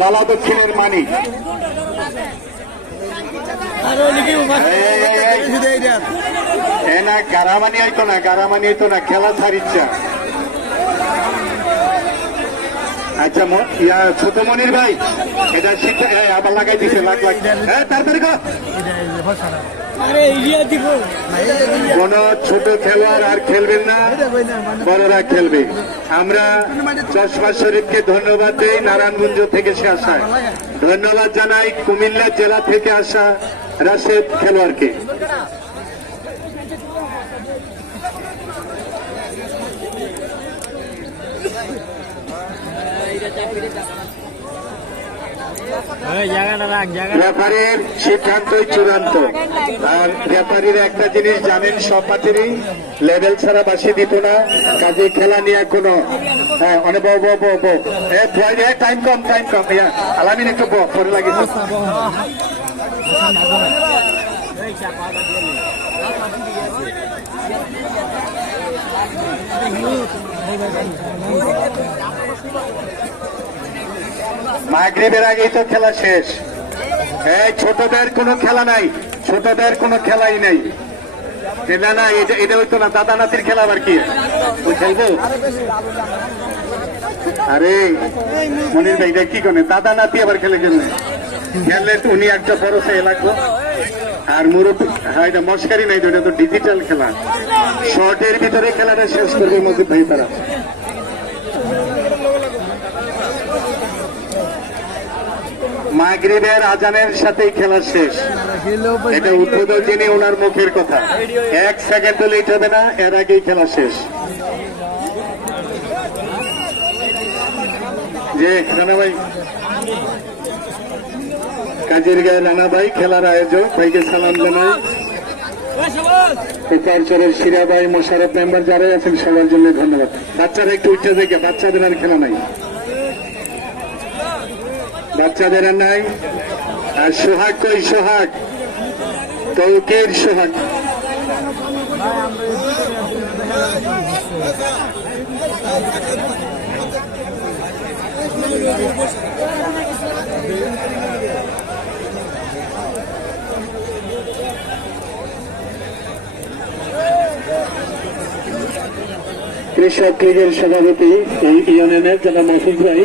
লালা দক্ষিণের মানি। মানি না গারামানি হইতো না গারামানি হইতো না খেলা ছাড়িচ্ছা। আচ্ছা ইয়া ছোট মনির ভাই এটা শিক্ষা আবার লাগাই দিছে লাগ লাখ। হ্যাঁ তাড়াতাড়ি কর। ছোট খেলোয়াড় আর খেলবেন না, বড়রা খেলবে। আমরা চশমা শরীফকে ধন্যবাদ দেই নারায়ণগঞ্জ থেকে সে আসা ধন্যবাদ জানাই কুমিল্লা জেলা থেকে আসা রাশেদ খেলোয়াড়কে। রাখ জায়গা রেফারির সিদ্ধান্তই চূড়ান্ত আর রেফারির একটা জিনিস জানেন সব পার্টিরই লেভেল ছাড়া বাসি দিত না কাজে খেলা নিয়ে কোনো হ্যাঁ অনেক বো বো বো বো এ ভয় রে টাইম কম টাইম কম ইয়া আলামিন একটু পরে লাগিস মাগরিবের আগেই তো খেলা শেষ। এই ছোটদের কোনো খেলা নাই, ছোটদের কোনো খেলাই নাই। না না, এটা এটা হইতো না দাদা নাতির খেলা আবার কি? ওই খেলব? আরে, মনির ভাই কি করে দাদা নাতি আবার খেলে খেলবে খেললে উনি একটা বড় সে লাগবো আর মুরব্বী হ্যাঁ এটা মস্কারি নাই, এটা তো ডিজিটাল খেলা। শর্টের ভিতরে খেলাটা শেষ করবে মজিদ ভাই তারা। মাগরিবের আজানের সাথেই খেলা শেষ। এটা উদ্বোধক যিনি, ওনার মুখের কথা। এক সেকেন্ড লেট হবে না, এর আগেই খেলা শেষ। যে রানা ভাই, কাজের গায়ে রানা ভাই, খেলার আয়োজক, ভাইকে সালাম জানাই। উপারচরের শিরা ভাই, মোশারফ মেম্বার যারাই আছেন, সবার জন্য ধন্যবাদ। বাচ্চারা একটু উঠে দেখে, বাচ্চাদের আর খেলা নাই। বাচ্চাদের নাই। আর সোহাগ কই সোহাগ? তৌকির সোহাগ। কৃষক লীগের সভাপতি এই ইউনিয়নের জেলা মফিক ভাই।